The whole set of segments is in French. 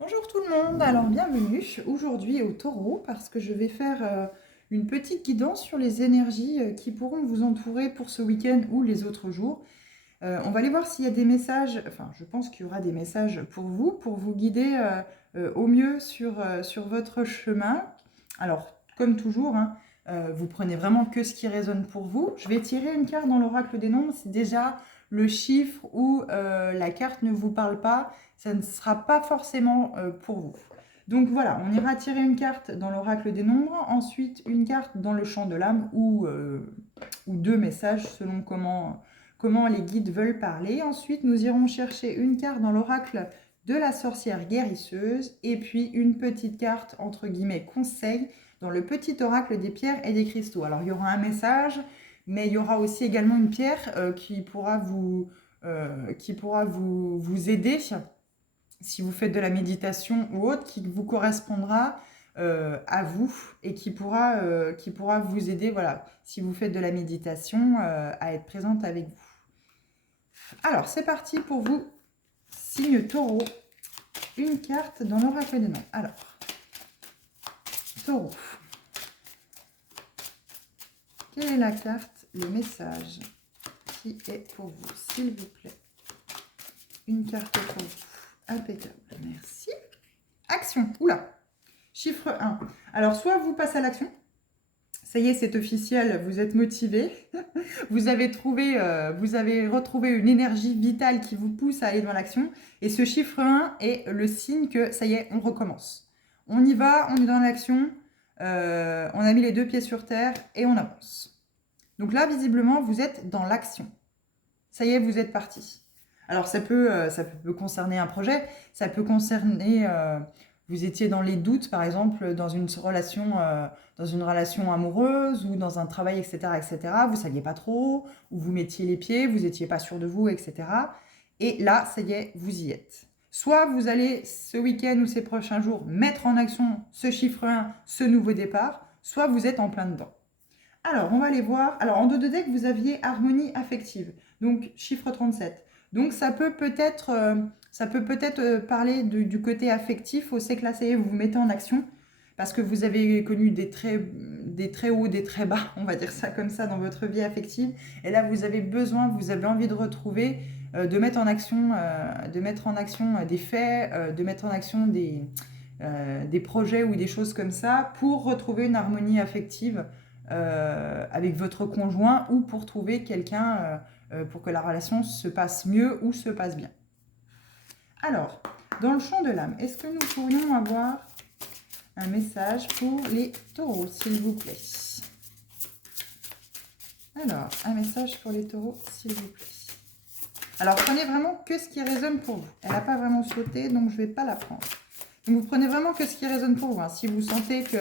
Bonjour tout le monde, alors bienvenue aujourd'hui au taureau parce que je vais faire une petite guidance sur les énergies qui pourront vous entourer pour ce week-end ou les autres jours. On va aller voir s'il y a des messages, enfin je pense qu'il y aura des messages pour vous guider au mieux sur votre chemin. Alors comme toujours, hein, vous prenez vraiment que ce qui résonne pour vous. Je vais tirer une carte dans l'oracle des nombres, si déjà le chiffre ou la carte ne vous parle pas, ça ne sera pas forcément pour vous. Donc voilà, on ira tirer une carte dans l'oracle des nombres, ensuite une carte dans le champ de l'âme ou deux messages selon comment les guides veulent parler. Ensuite, nous irons chercher une carte dans l'oracle de la sorcière guérisseuse et puis une petite carte entre guillemets conseil dans le petit oracle des pierres et des cristaux. Alors il y aura un message, mais il y aura aussi également une pierre qui pourra vous aider si vous faites de la méditation ou autre, qui vous correspondra à vous et qui pourra vous aider, voilà, si vous faites de la méditation, à être présente avec vous. Alors, c'est parti pour vous, signe taureau, une carte dans l'oracle des noms. Alors, taureau, quelle est la carte, le message qui est pour vous, s'il vous plaît? Une carte pour vous. Impeccable, merci. Action, oula, chiffre 1. Alors, soit vous passez à l'action, ça y est, c'est officiel, vous êtes motivé, vous avez retrouvé une énergie vitale qui vous pousse à aller dans l'action, et ce chiffre 1 est le signe que ça y est, on recommence. On y va, on est dans l'action, on a mis les deux pieds sur terre et on avance. Donc là, visiblement, vous êtes dans l'action. Ça y est, vous êtes parti. Alors ça peut concerner un projet, ça peut concerner, vous étiez dans les doutes par exemple dans une relation amoureuse ou dans un travail, etc., etc. Vous ne saviez pas trop, où vous mettiez les pieds, vous n'étiez pas sûr de vous, etc. Et là, ça y est, vous y êtes. Soit vous allez ce week-end ou ces prochains jours mettre en action ce chiffre 1, ce nouveau départ, soit vous êtes en plein dedans. Alors, on va aller voir. Alors, en dos de deck, vous aviez harmonie affective, donc chiffre 37. Donc, ça peut peut-être parler du côté affectif. Au que là, ça y est, vous vous mettez en action parce que vous avez connu des très hauts, des très bas, on va dire ça comme ça, dans votre vie affective. Et là, vous avez envie de retrouver, de mettre en action des faits, de mettre en action des projets ou des choses comme ça pour retrouver une harmonie affective avec votre conjoint ou pour trouver quelqu'un pour que la relation se passe mieux ou se passe bien. Alors, dans le champ de l'âme, est-ce que nous pourrions avoir un message pour les taureaux, s'il vous plaît? Alors, un message pour les taureaux, s'il vous plaît. Alors, prenez vraiment que ce qui résonne pour vous. Elle n'a pas vraiment sauté, donc je ne vais pas la prendre. Donc, vous prenez vraiment que ce qui résonne pour vous. Hein. Si vous sentez que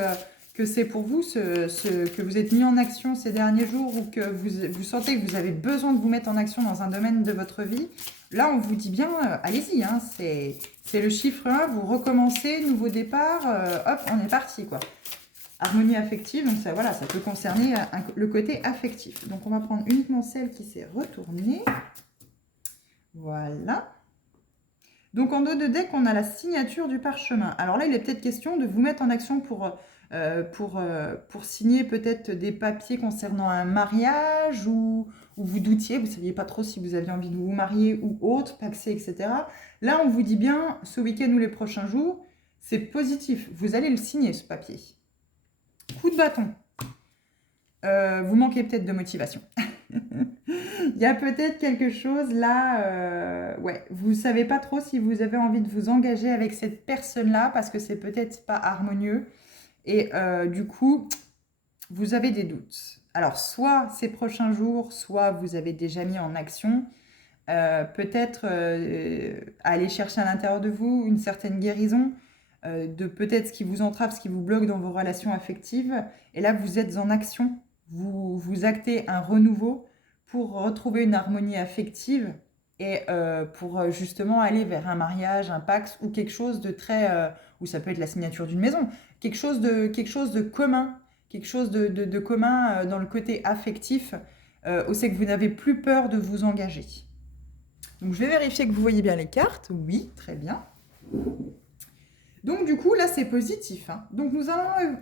c'est pour vous, que vous êtes mis en action ces derniers jours ou que vous sentez que vous avez besoin de vous mettre en action dans un domaine de votre vie, là, on vous dit bien, allez-y, hein, c'est le chiffre 1, vous recommencez, nouveau départ, hop, on est parti, quoi. Harmonie affective, donc ça, voilà, ça peut concerner le côté affectif. Donc, on va prendre uniquement celle qui s'est retournée. Voilà. Donc, en dos de deck, on a la signature du parchemin. Alors là, il est peut-être question de vous mettre en action pour signer peut-être des papiers concernant un mariage ou vous doutiez, vous ne saviez pas trop si vous aviez envie de vous marier ou autre, paxer, etc. Là, on vous dit bien, ce week-end ou les prochains jours, c'est positif. Vous allez le signer, ce papier. Coup de bâton. Vous manquez peut-être de motivation. Il y a peut-être quelque chose là, ouais, vous ne savez pas trop si vous avez envie de vous engager avec cette personne-là parce que c'est peut-être pas harmonieux. Et du coup, vous avez des doutes. Alors, soit ces prochains jours, soit vous avez déjà mis en action, peut-être aller chercher à l'intérieur de vous une certaine guérison de peut-être ce qui vous entrave, ce qui vous bloque dans vos relations affectives. Et là, vous êtes en action, vous actez un renouveau pour retrouver une harmonie affective et pour justement aller vers un mariage, un pacte ou quelque chose de très... ou ça peut être la signature d'une maison, quelque chose de commun, quelque chose de commun dans le côté affectif, où c'est que vous n'avez plus peur de vous engager. Donc je vais vérifier que vous voyez bien les cartes. Oui, très bien. Donc, du coup, là, c'est positif. Hein. Donc, nous allons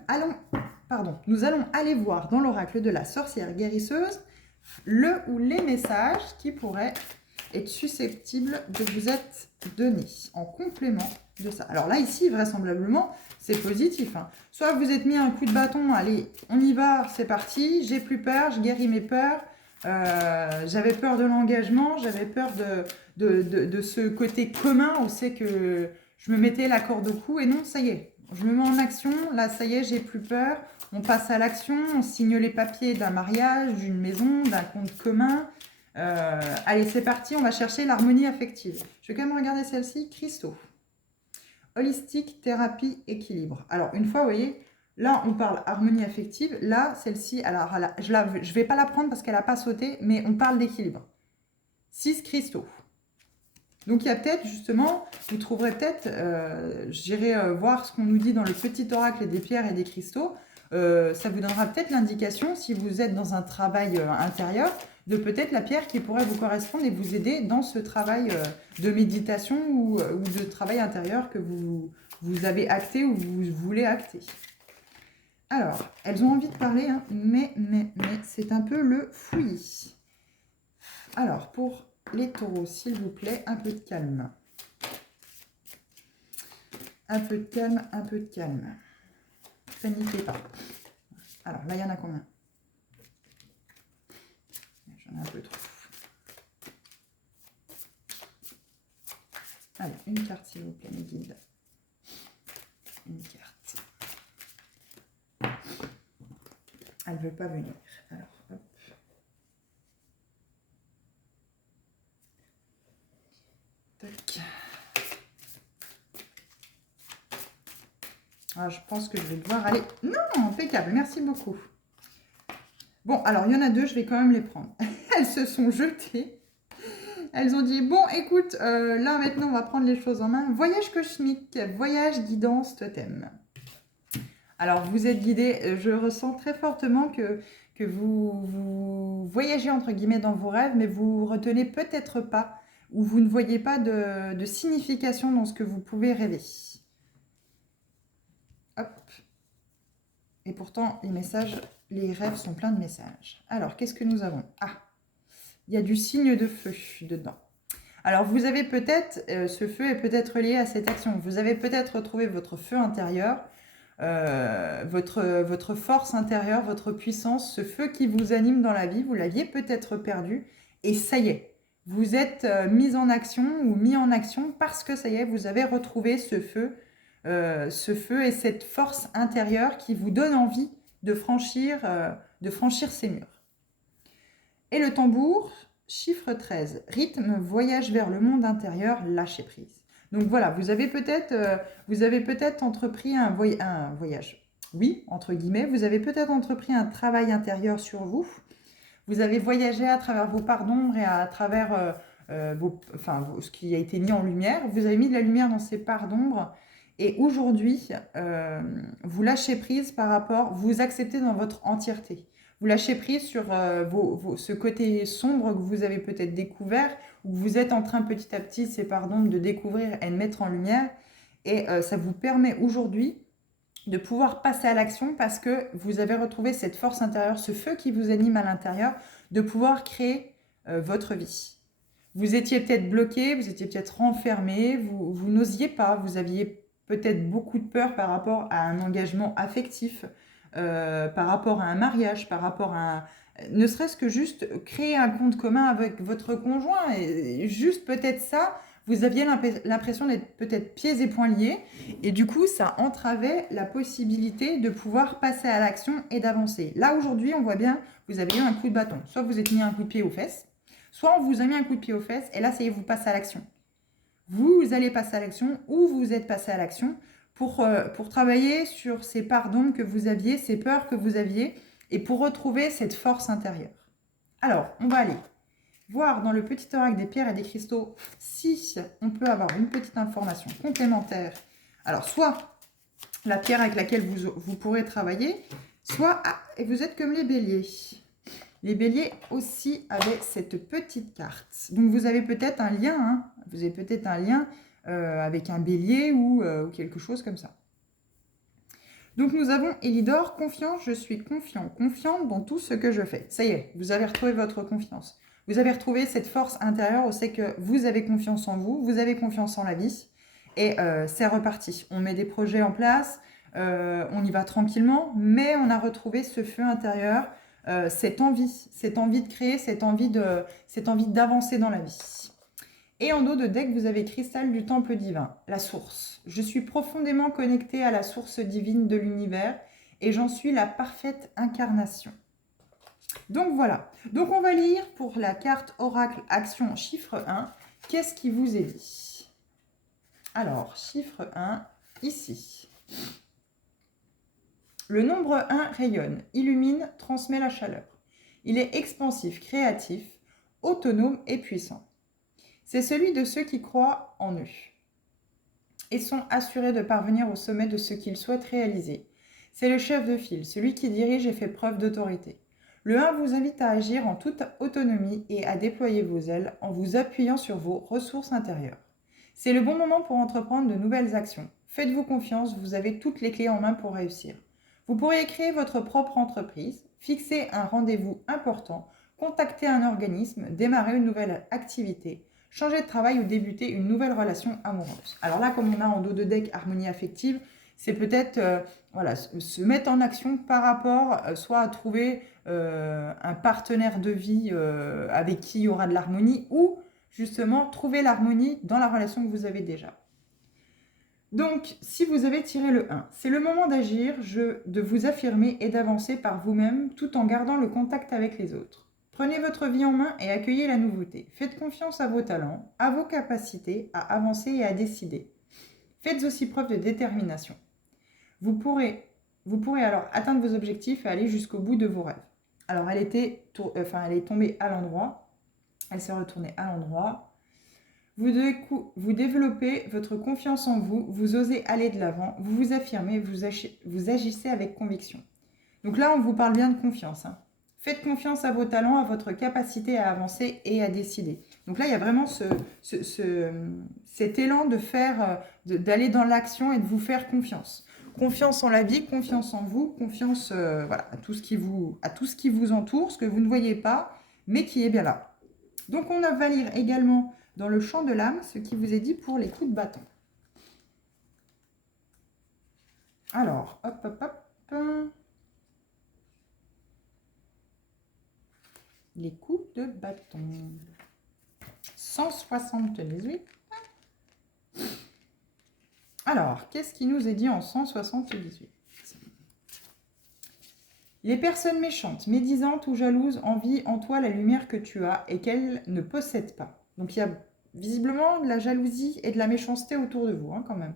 aller voir dans l'oracle de la sorcière guérisseuse le ou les messages qui pourraient être susceptibles de vous être donnés en complément de ça. Alors là, ici, vraisemblablement, c'est positif. Hein. Soit vous êtes mis un coup de bâton, allez, on y va, c'est parti, j'ai plus peur, je guéris mes peurs. J'avais peur de l'engagement, j'avais peur de ce côté commun où c'est que je me mettais la corde au cou et non, ça y est, je me mets en action, là ça y est, j'ai plus peur, on passe à l'action, on signe les papiers d'un mariage, d'une maison, d'un compte commun. Allez, c'est parti, on va chercher l'harmonie affective. Je vais quand même regarder celle-ci, Christo. Holistique, thérapie, équilibre. Alors, une fois, vous voyez, là, on parle harmonie affective. Là, celle-ci, alors, je ne vais pas la prendre parce qu'elle n'a pas sauté, mais on parle d'équilibre. 6 cristaux. Donc, il y a peut-être, justement, vous trouverez peut-être, j'irai voir ce qu'on nous dit dans le petit oracle des pierres et des cristaux. Ça vous donnera peut-être l'indication, si vous êtes dans un travail intérieur, de peut-être la pierre qui pourrait vous correspondre et vous aider dans ce travail de méditation ou de travail intérieur que vous avez acté ou vous voulez acter. Alors, elles ont envie de parler, hein, mais c'est un peu le fouillis. Alors, pour les taureaux, s'il vous plaît, un peu de calme. Un peu de calme, un peu de calme. Paniquez pas. Alors, là, il y en a combien? J'en ai un peu trop. Allez, une carte, s'il vous plaît, mes guides. Une carte. Elle ne veut pas venir. Alors, hop. Tac. Ah, je pense que je vais devoir aller... Non, impeccable, merci beaucoup. Bon, alors, il y en a deux, je vais quand même les prendre. Elles se sont jetées. Elles ont dit, bon, écoute, là, maintenant, on va prendre les choses en main. Voyage cosmique, voyage, guidance, totem. Alors, vous êtes guidés. Je ressens très fortement que vous voyagez, entre guillemets, dans vos rêves, mais vous retenez peut-être pas, ou vous ne voyez pas de signification dans ce que vous pouvez rêver. Hop. Et pourtant, les messages, les rêves sont pleins de messages. Alors, qu'est-ce que nous avons? Ah, il y a du signe de feu dedans. Alors, vous avez peut-être, ce feu est peut-être lié à cette action. Vous avez peut-être retrouvé votre feu intérieur, votre force intérieure, votre puissance, ce feu qui vous anime dans la vie. Vous l'aviez peut-être perdu et ça y est. Vous êtes mis en action ou mis en action parce que ça y est, vous avez retrouvé ce feu et cette force intérieure qui vous donne envie de franchir ces murs. Et le tambour, chiffre 13, rythme, voyage vers le monde intérieur, lâcher prise. Donc voilà, vous avez peut-être entrepris un voyage. Oui, entre guillemets, vous avez peut-être entrepris un travail intérieur sur vous. Vous avez voyagé à travers vos parts d'ombre et à travers ce qui a été mis en lumière. Vous avez mis de la lumière dans ces parts d'ombre. Et aujourd'hui, vous lâchez prise par rapport, vous acceptez dans votre entièreté. Vous lâchez prise sur ce côté sombre que vous avez peut-être découvert, ou que vous êtes en train petit à petit, ces parts d'ombre, de découvrir et de mettre en lumière. Et ça vous permet aujourd'hui de pouvoir passer à l'action parce que vous avez retrouvé cette force intérieure, ce feu qui vous anime à l'intérieur, de pouvoir créer votre vie. Vous étiez peut-être bloqué, vous étiez peut-être renfermé, vous n'osiez pas, vous aviez peut-être beaucoup de peur par rapport à un engagement affectif, par rapport à un mariage, par rapport à ne serait-ce que juste créer un compte commun avec votre conjoint, et juste peut-être ça, vous aviez l'impression d'être peut-être pieds et poings liés, et du coup, ça entravait la possibilité de pouvoir passer à l'action et d'avancer. Là, aujourd'hui, on voit bien, vous avez eu un coup de bâton. Soit vous êtes mis un coup de pied aux fesses, soit on vous a mis un coup de pied aux fesses, et là, ça y est, vous passez à l'action. Vous allez passer à l'action, ou vous êtes passé à l'action, pour travailler sur ces parts d'ombre que vous aviez, ces peurs que vous aviez, et pour retrouver cette force intérieure. Alors, on va aller voir dans le petit oracle des pierres et des cristaux si on peut avoir une petite information complémentaire. Alors, soit la pierre avec laquelle vous pourrez travailler, soit, et vous êtes comme les béliers. Les béliers aussi avaient cette petite carte. Donc, vous avez peut-être un lien, vous avez peut-être un lien avec un bélier ou quelque chose comme ça. Donc nous avons Elidor, confiance, je suis confiant, confiante dans tout ce que je fais. Ça y est, vous avez retrouvé votre confiance. Vous avez retrouvé cette force intérieure où c'est que vous avez confiance en vous, vous avez confiance en la vie. Et c'est reparti. On met des projets en place, on y va tranquillement, mais on a retrouvé ce feu intérieur, cette envie de créer, cette envie d'avancer dans la vie. Et en dos de deck, vous avez Cristal du Temple divin, la source. Je suis profondément connectée à la source divine de l'univers et j'en suis la parfaite incarnation. Donc voilà. Donc on va lire pour la carte Oracle Action chiffre 1. Qu'est-ce qui vous est dit? Alors, chiffre 1, ici. Le nombre 1 rayonne, illumine, transmet la chaleur. Il est expansif, créatif, autonome et puissant. C'est celui de ceux qui croient en eux et sont assurés de parvenir au sommet de ce qu'ils souhaitent réaliser. C'est le chef de file, celui qui dirige et fait preuve d'autorité. Le 1 vous invite à agir en toute autonomie et à déployer vos ailes en vous appuyant sur vos ressources intérieures. C'est le bon moment pour entreprendre de nouvelles actions. Faites-vous confiance, vous avez toutes les clés en main pour réussir. Vous pourriez créer votre propre entreprise, fixer un rendez-vous important, contacter un organisme, démarrer une nouvelle activité, changer de travail ou débuter une nouvelle relation amoureuse. Alors là, comme on a en dos de deck harmonie affective, c'est peut-être se mettre en action par rapport soit à trouver un partenaire de vie avec qui il y aura de l'harmonie ou justement trouver l'harmonie dans la relation que vous avez déjà. Donc, si vous avez tiré le 1, c'est le moment d'agir, de vous affirmer et d'avancer par vous-même tout en gardant le contact avec les autres. Prenez votre vie en main et accueillez la nouveauté. Faites confiance à vos talents, à vos capacités à avancer et à décider. Faites aussi preuve de détermination. Vous pourrez alors atteindre vos objectifs et aller jusqu'au bout de vos rêves. Alors, elle est tombée à l'endroit. Elle s'est retournée à l'endroit. Vous développez votre confiance en vous, vous osez aller de l'avant, vous vous affirmez, vous agissez avec conviction. Donc là, on vous parle bien de confiance. Faites confiance à vos talents, à votre capacité à avancer et à décider. Donc là, il y a vraiment cet élan d'aller dans l'action et de vous faire confiance. Confiance en la vie, confiance en vous, confiance à tout ce qui vous entoure, ce que vous ne voyez pas, mais qui est bien là. Donc on va lire également dans le champ de l'âme ce qui vous est dit pour les coups de bâton. Alors, hop, hop, hop. Les coups de bâton. 178. Alors, qu'est-ce qui nous est dit en 178? Les personnes méchantes, médisantes ou jalouses envient en toi la lumière que tu as et qu'elles ne possèdent pas. Donc, il y a visiblement de la jalousie et de la méchanceté autour de vous, quand même.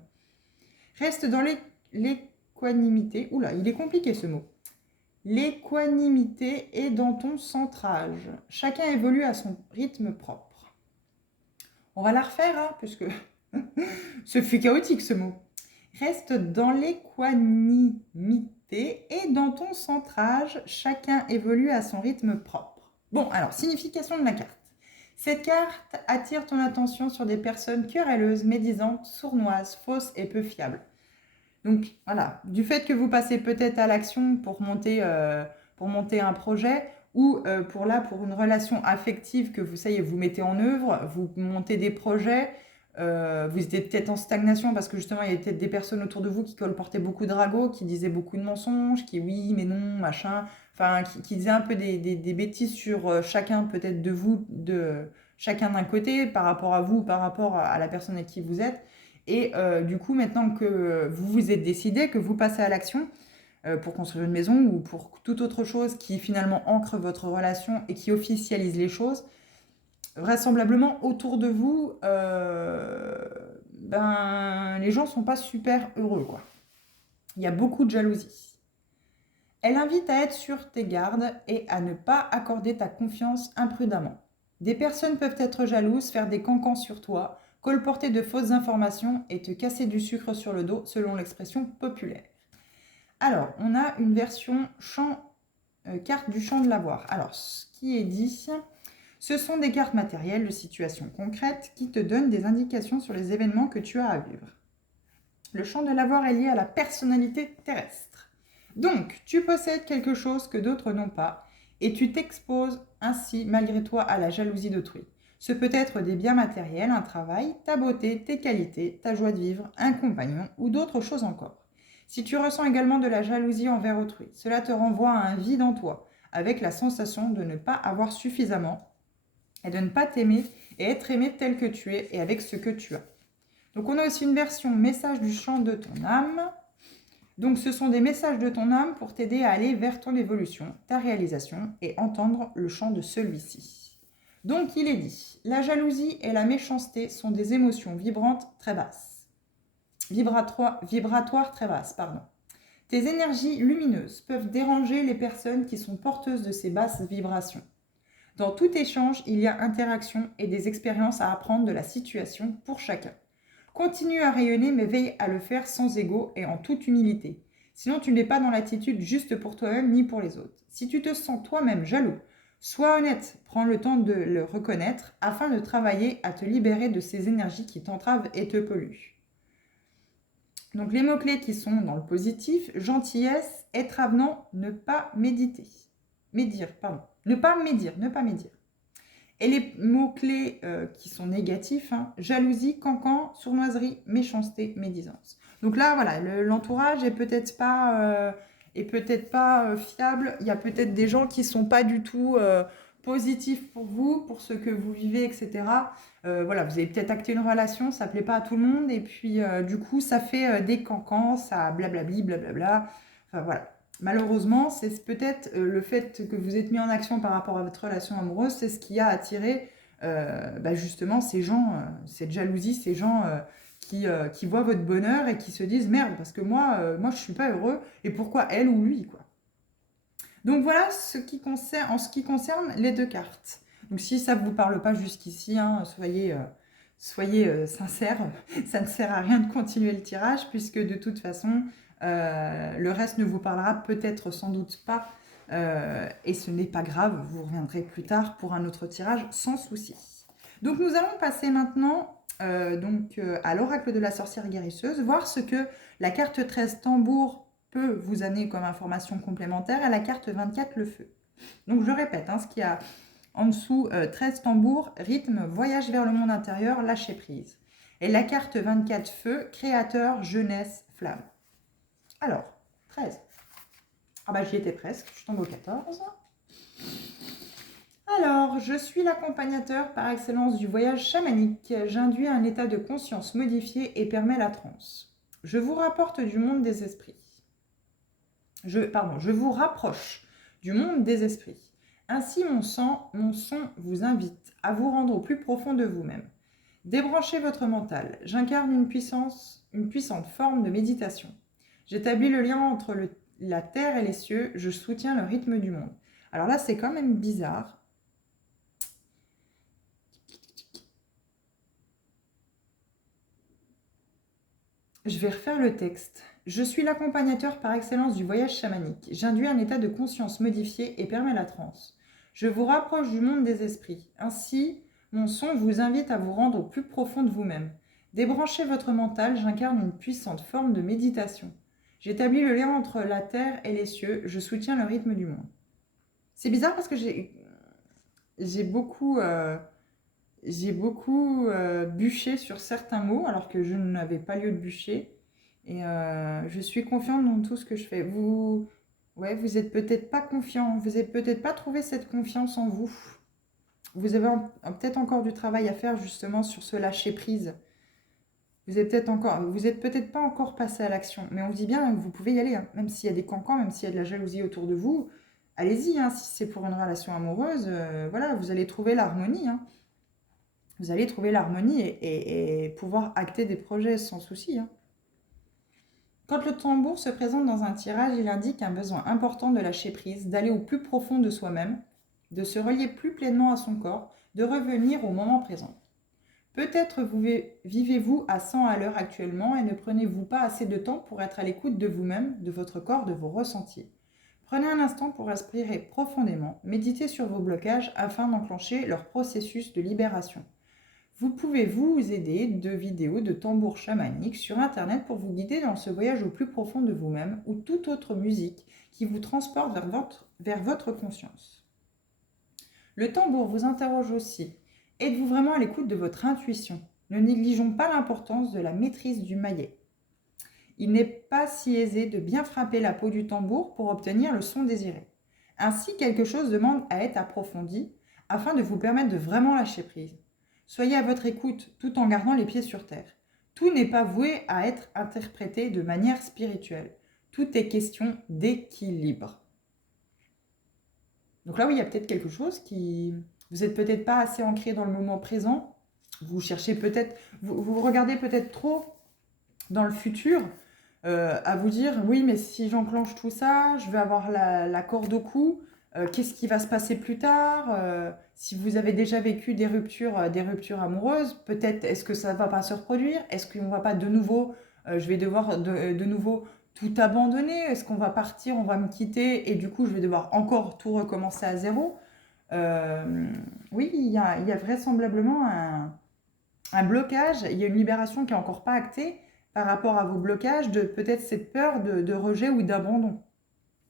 Reste dans l'équanimité. Oula, il est compliqué ce mot. L'équanimité est dans ton centrage. Chacun évolue à son rythme propre. On va la refaire, puisque ce fut chaotique ce mot. Reste dans l'équanimité et dans ton centrage. Chacun évolue à son rythme propre. Bon, alors, signification de la carte. Cette carte attire ton attention sur des personnes querelleuses, médisantes, sournoises, fausses et peu fiables. Donc voilà, du fait que vous passez peut-être à l'action pour monter un projet ou pour une relation affective que vous mettez en œuvre, vous montez des projets, vous étiez peut-être en stagnation parce que justement il y avait peut-être des personnes autour de vous qui colportaient beaucoup de ragots, qui disaient beaucoup de mensonges, qui oui mais non, machin, enfin qui disaient un peu des bêtises sur chacun peut-être de vous, chacun d'un côté par rapport à vous, par rapport à la personne avec qui vous êtes. Et du coup, maintenant que vous vous êtes décidé, que vous passez à l'action pour construire une maison ou pour toute autre chose qui finalement ancre votre relation et qui officialise les choses, vraisemblablement autour de vous, les gens ne sont pas super heureux, quoi. Il y a beaucoup de jalousie. Elle invite à être sur tes gardes et à ne pas accorder ta confiance imprudemment. Des personnes peuvent être jalouses, faire des cancans sur toi, colporter de fausses informations et te casser du sucre sur le dos, selon l'expression populaire. Alors, on a une version carte du champ de l'avoir. Alors, ce qui est dit, Ce sont des cartes matérielles de situations concrètes qui te donnent des indications sur les événements que tu as à vivre. Le champ de l'avoir est lié à la personnalité terrestre. Donc, tu possèdes quelque chose que d'autres n'ont pas et tu t'exposes ainsi malgré toi à la jalousie d'autrui. Ce peut être des biens matériels, un travail, ta beauté, tes qualités, ta joie de vivre, un compagnon ou d'autres choses encore. Si tu ressens également de la jalousie envers autrui, cela te renvoie à un vide en toi, avec la sensation de ne pas avoir suffisamment et de ne pas t'aimer et être aimé tel que tu es et avec ce que tu as. Donc on a aussi une version message du chant de ton âme. Donc ce sont des messages de ton âme pour t'aider à aller vers ton évolution, ta réalisation et entendre le chant de celui-ci. Donc il est dit, la jalousie et la méchanceté sont des émotions vibrantes très basses. Vibratoires très basses, pardon. Tes énergies lumineuses peuvent déranger les personnes qui sont porteuses de ces basses vibrations. Dans tout échange, il y a interaction et des expériences à apprendre de la situation pour chacun. Continue à rayonner, mais veille à le faire sans ego et en toute humilité. Sinon, tu n'es pas dans l'attitude juste pour toi-même ni pour les autres. Si tu te sens toi-même jaloux, sois honnête, prends le temps de le reconnaître afin de travailler à te libérer de ces énergies qui t'entravent et te polluent. Donc les mots-clés qui sont dans le positif, gentillesse, être avenant, ne pas méditer. Ne pas médire. Et les mots-clés qui sont négatifs, jalousie, cancan, sournoiserie, méchanceté, médisance. Donc là, voilà, l'entourage est peut-être pas, fiable. Il y a peut-être des gens qui ne sont pas du tout positifs pour vous, pour ce que vous vivez, etc. Voilà, vous avez peut-être acté une relation, ça ne plaît pas à tout le monde, et puis du coup, ça fait des cancans, ça blablabli, blablabla. Enfin voilà. Malheureusement, c'est peut-être le fait que vous êtes mis en action par rapport à votre relation amoureuse, c'est ce qui a attiré justement ces gens, cette jalousie, ces gens qui voient votre bonheur et qui se disent merde, parce que moi je ne suis pas heureux, et pourquoi elle ou lui, quoi. Donc voilà en ce qui concerne les deux cartes. Donc si ça ne vous parle pas jusqu'ici, soyez sincères, ça ne sert à rien de continuer le tirage, puisque de toute façon, le reste ne vous parlera peut-être sans doute pas, et ce n'est pas grave, vous reviendrez plus tard pour un autre tirage sans souci. Donc nous allons passer maintenant à l'oracle de la sorcière guérisseuse, voir ce que la carte 13 tambour peut vous amener comme information complémentaire à la carte 24 le feu. Donc je répète, ce qu'il y a en dessous, 13 tambours, rythme, voyage vers le monde intérieur, lâcher prise. Et la carte 24 feu, créateur, jeunesse, flamme. Alors, 13. Ah bah j'y étais presque, je tombe au 14. Alors, je suis l'accompagnateur par excellence du voyage chamanique. J'induis un état de conscience modifié et permets la transe. Je vous rapporte du monde des esprits. Je vous rapproche du monde des esprits. Ainsi, mon son vous invite à vous rendre au plus profond de vous-même. Débranchez votre mental. J'incarne une puissante forme de méditation. J'établis le lien entre la terre et les cieux. Je soutiens le rythme du monde. Alors là, c'est quand même bizarre. Je vais refaire le texte. Je suis l'accompagnateur par excellence du voyage chamanique. J'induis un état de conscience modifié et permets la transe. Je vous rapproche du monde des esprits. Ainsi, mon son vous invite à vous rendre au plus profond de vous-même. Débranchez votre mental, j'incarne une puissante forme de méditation. J'établis le lien entre la terre et les cieux, je soutiens le rythme du monde. C'est bizarre parce que j'ai beaucoup bûché sur certains mots alors que je n'avais pas lieu de bûcher. Et je suis confiante dans tout ce que je fais. Vous êtes peut-être pas confiant. Vous n'avez peut-être pas trouvé cette confiance en vous. Vous avez peut-être encore du travail à faire justement sur ce lâcher prise. Vous êtes peut-être pas encore passé à l'action. Mais on vous dit bien que vous pouvez y aller. Même s'il y a des cancans, même s'il y a de la jalousie autour de vous. Allez-y, si c'est pour une relation amoureuse. Vous allez trouver l'harmonie. Vous allez trouver l'harmonie et pouvoir acter des projets sans souci. Quand le tambour se présente dans un tirage, il indique un besoin important de lâcher prise, d'aller au plus profond de soi-même, de se relier plus pleinement à son corps, de revenir au moment présent. Peut-être vivez-vous à 100 à l'heure actuellement et ne prenez-vous pas assez de temps pour être à l'écoute de vous-même, de votre corps, de vos ressentis. Prenez un instant pour respirer profondément, méditez sur vos blocages afin d'enclencher leur processus de libération. Vous pouvez vous aider de vidéos de tambours chamaniques sur Internet pour vous guider dans ce voyage au plus profond de vous-même ou toute autre musique qui vous transporte vers votre conscience. Le tambour vous interroge aussi. Êtes-vous vraiment à l'écoute de votre intuition? Ne négligeons pas l'importance de la maîtrise du maillet. Il n'est pas si aisé de bien frapper la peau du tambour pour obtenir le son désiré. Ainsi, quelque chose demande à être approfondi afin de vous permettre de vraiment lâcher prise. Soyez à votre écoute tout en gardant les pieds sur terre. Tout n'est pas voué à être interprété de manière spirituelle. Tout est question d'équilibre. Donc là, oui, il y a peut-être quelque chose qui... Vous n'êtes peut-être pas assez ancré dans le moment présent. Vous cherchez peut-être... Vous regardez peut-être trop dans le futur à vous dire, oui, mais si j'enclenche tout ça, je vais avoir la corde au cou. Qu'est-ce qui va se passer plus tard? Si vous avez déjà vécu des ruptures amoureuses, peut-être est-ce que ça ne va pas se reproduire? Est-ce qu'on ne va pas de nouveau, je vais devoir de nouveau tout abandonner? Est-ce qu'on va partir, on va me quitter et du coup je vais devoir encore tout recommencer à zéro? Oui, il y a vraisemblablement un blocage, il y a une libération qui n'est encore pas actée par rapport à vos blocages de peut-être cette peur de rejet ou d'abandon.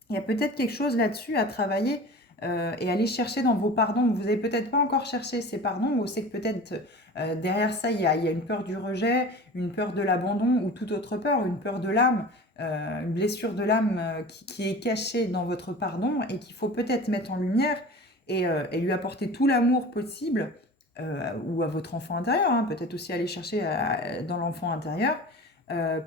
Il y a peut-être quelque chose là-dessus à travailler et aller chercher dans vos pardons. Vous n'avez peut-être pas encore cherché ces pardons, mais vous savez que peut-être derrière ça, il y a une peur du rejet, une peur de l'abandon ou toute autre peur, une peur de l'âme, une blessure de l'âme qui est cachée dans votre pardon et qu'il faut peut-être mettre en lumière et lui apporter tout l'amour possible ou à votre enfant intérieur, hein, peut-être aussi aller chercher dans l'enfant intérieur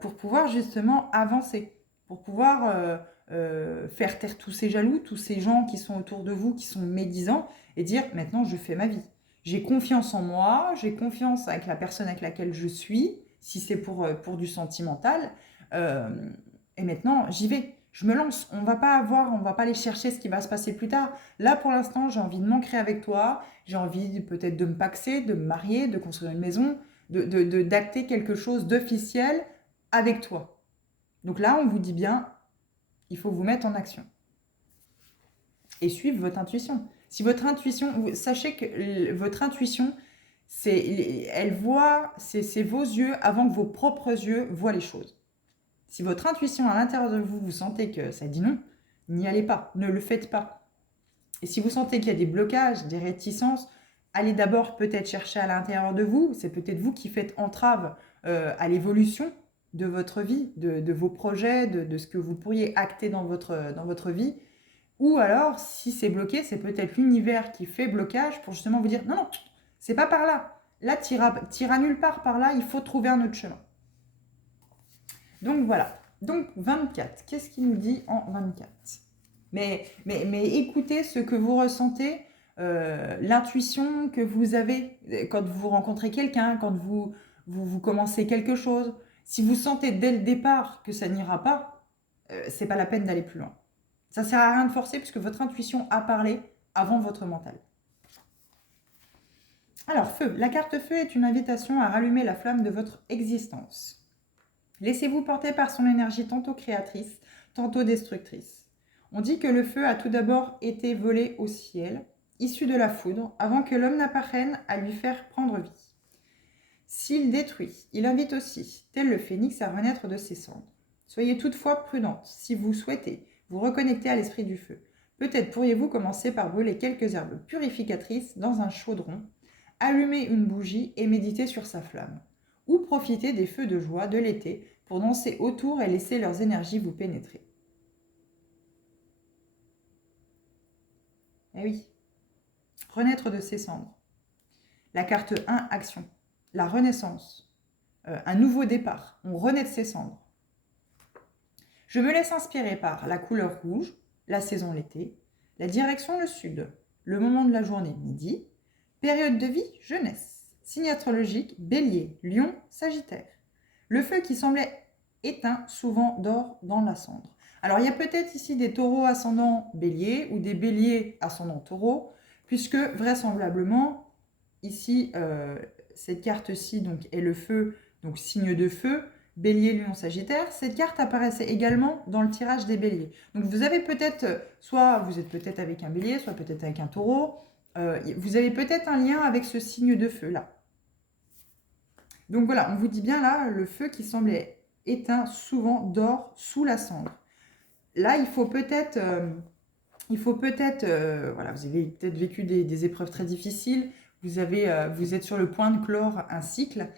pour pouvoir justement avancer, pour pouvoir faire taire tous ces jaloux, tous ces gens qui sont autour de vous, qui sont médisants, et dire maintenant je fais ma vie. J'ai confiance en moi, j'ai confiance avec la personne avec laquelle je suis, si c'est pour du sentimental, et maintenant j'y vais. Je me lance, on va pas aller chercher ce qui va se passer plus tard. Là, pour l'instant, j'ai envie de m'ancrer avec toi, j'ai envie peut-être de me paxer, de me marier, de construire une maison, d'acter quelque chose d'officiel avec toi. Donc là, on vous dit bien, il faut vous mettre en action et suivre votre intuition. Si votre intuition, sachez que votre intuition, elle voit, c'est vos yeux avant que vos propres yeux voient les choses. Si votre intuition à l'intérieur de vous, vous sentez que ça dit non, n'y allez pas, ne le faites pas. Et si vous sentez qu'il y a des blocages, des réticences, allez d'abord peut-être chercher à l'intérieur de vous, c'est peut-être vous qui faites entrave à l'évolution de votre vie, de vos projets, de ce que vous pourriez acter dans votre vie. Ou alors, si c'est bloqué, c'est peut-être l'univers qui fait blocage pour justement vous dire non, non, c'est pas par là. Là, t'iras nulle part par là, il faut trouver un autre chemin. Donc voilà. Donc 24, qu'est-ce qu'il nous dit en 24? Mais écoutez ce que vous ressentez, l'intuition que vous avez quand vous rencontrez quelqu'un, quand vous commencez quelque chose. Si vous sentez dès le départ que ça n'ira pas, c'est pas la peine d'aller plus loin. Ça ne sert à rien de forcer puisque votre intuition a parlé avant votre mental. Alors, feu. La carte feu est une invitation à rallumer la flamme de votre existence. Laissez-vous porter par son énergie tantôt créatrice, tantôt destructrice. On dit que le feu a tout d'abord été volé au ciel, issu de la foudre, avant que l'homme n'appartienne à lui faire prendre vie. S'il détruit, il invite aussi, tel le phénix, à renaître de ses cendres. Soyez toutefois prudente si vous souhaitez vous reconnecter à l'esprit du feu. Peut-être pourriez-vous commencer par brûler quelques herbes purificatrices dans un chaudron, allumer une bougie et méditer sur sa flamme. Ou profiter des feux de joie de l'été pour danser autour et laisser leurs énergies vous pénétrer. Eh oui, renaître de ses cendres. La carte 1, action. La renaissance. Un nouveau départ. On renaît de ses cendres. Je me laisse inspirer par la couleur rouge, la saison l'été, la direction le sud, le moment de la journée midi, période de vie jeunesse, signe astrologique bélier, lion, sagittaire. Le feu qui semblait éteint souvent dort dans la cendre. Alors il y a peut-être ici des taureaux ascendant bélier ou des béliers ascendant taureau, puisque vraisemblablement ici cette carte-ci donc est le feu, donc signe de feu, Bélier, Lion, Sagittaire. Cette carte apparaissait également dans le tirage des béliers. Donc vous avez peut-être, soit vous êtes peut-être avec un bélier, soit peut-être avec un taureau. Vous avez peut-être un lien avec ce signe de feu là. Donc voilà, on vous dit bien là, le feu qui semblait éteint souvent dort sous la cendre. Là, il faut peut-être, voilà, vous avez peut-être vécu des épreuves très difficiles, vous êtes sur le point de clore un cycle.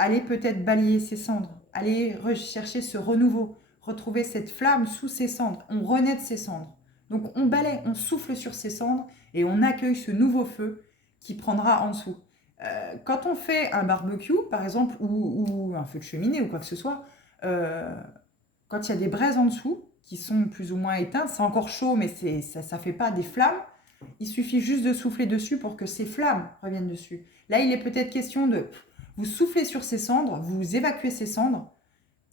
Allez peut-être balayer ces cendres, allez rechercher ce renouveau, retrouver cette flamme sous ces cendres. On renaît de ces cendres. Donc on balaye, on souffle sur ces cendres et on accueille ce nouveau feu qui prendra en dessous. Quand on fait un barbecue, par exemple, ou un feu de cheminée ou quoi que ce soit, quand il y a des braises en dessous qui sont plus ou moins éteintes, c'est encore chaud, mais ça ne fait pas des flammes. Il suffit juste de souffler dessus pour que ces flammes reviennent dessus. Là, il est peut-être question de... Vous soufflez sur ces cendres, vous évacuez ces cendres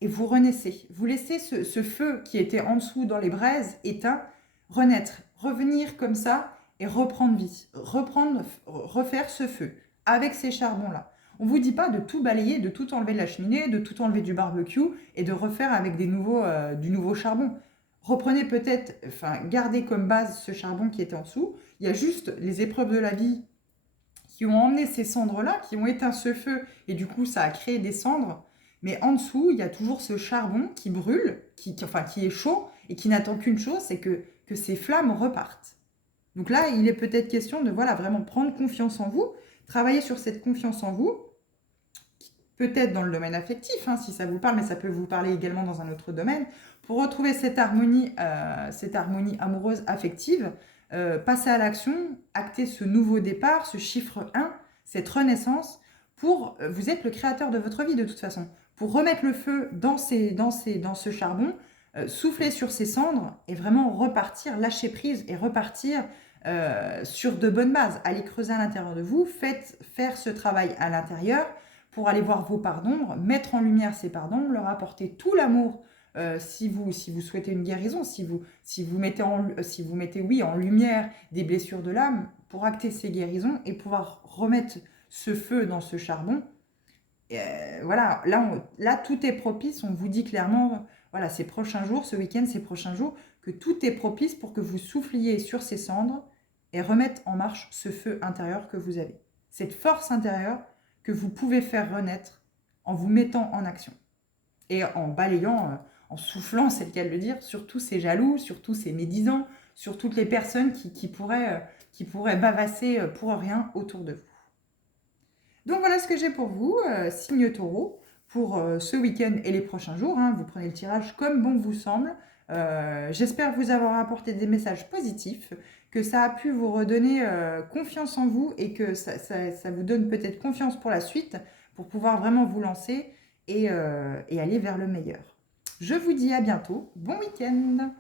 et vous renaissez. Vous laissez ce feu qui était en dessous dans les braises éteint renaître, revenir comme ça et reprendre vie, refaire ce feu avec ces charbons-là. On ne vous dit pas de tout balayer, de tout enlever de la cheminée, de tout enlever du barbecue et de refaire avec du nouveau charbon. Reprenez peut-être, gardez comme base ce charbon qui était en dessous. Il y a juste les épreuves de la vie qui ont emmené ces cendres-là, qui ont éteint ce feu, et du coup, ça a créé des cendres. Mais en dessous, il y a toujours ce charbon qui brûle, qui est chaud, et qui n'attend qu'une chose, c'est que ces flammes repartent. Donc là, il est peut-être question de vraiment prendre confiance en vous, travailler sur cette confiance en vous, peut-être dans le domaine affectif, si ça vous parle, mais ça peut vous parler également dans un autre domaine, pour retrouver cette harmonie amoureuse affective, passer à l'action, acter ce nouveau départ, ce chiffre 1, cette renaissance, vous êtes le créateur de votre vie de toute façon, pour remettre le feu dans ce charbon, souffler sur ces cendres et vraiment repartir, lâcher prise et repartir sur de bonnes bases. Allez creuser à l'intérieur de vous, faire ce travail à l'intérieur pour aller voir vos parts d'ombre, mettre en lumière ces parts d'ombre, leur apporter tout l'amour. Si vous souhaitez une guérison, si vous mettez en lumière des blessures de l'âme pour acter ces guérisons et pouvoir remettre ce feu dans ce charbon. Voilà, là tout est propice, on vous dit clairement, voilà, ces prochains jours, ce week-end, ces prochains jours, que tout est propice pour que vous souffliez sur ces cendres et remettre en marche ce feu intérieur que vous avez. Cette force intérieure que vous pouvez faire renaître en vous mettant en action et en balayant, en soufflant, c'est le cas de le dire, sur tous ces jaloux, sur tous ces médisants, sur toutes les personnes qui pourraient bavasser pour rien autour de vous. Donc voilà ce que j'ai pour vous, signe taureau, pour ce week-end et les prochains jours. Vous prenez le tirage comme bon vous semble. J'espère vous avoir apporté des messages positifs, que ça a pu vous redonner confiance en vous et que ça vous donne peut-être confiance pour la suite, pour pouvoir vraiment vous lancer et aller vers le meilleur. Je vous dis à bientôt, bon week-end!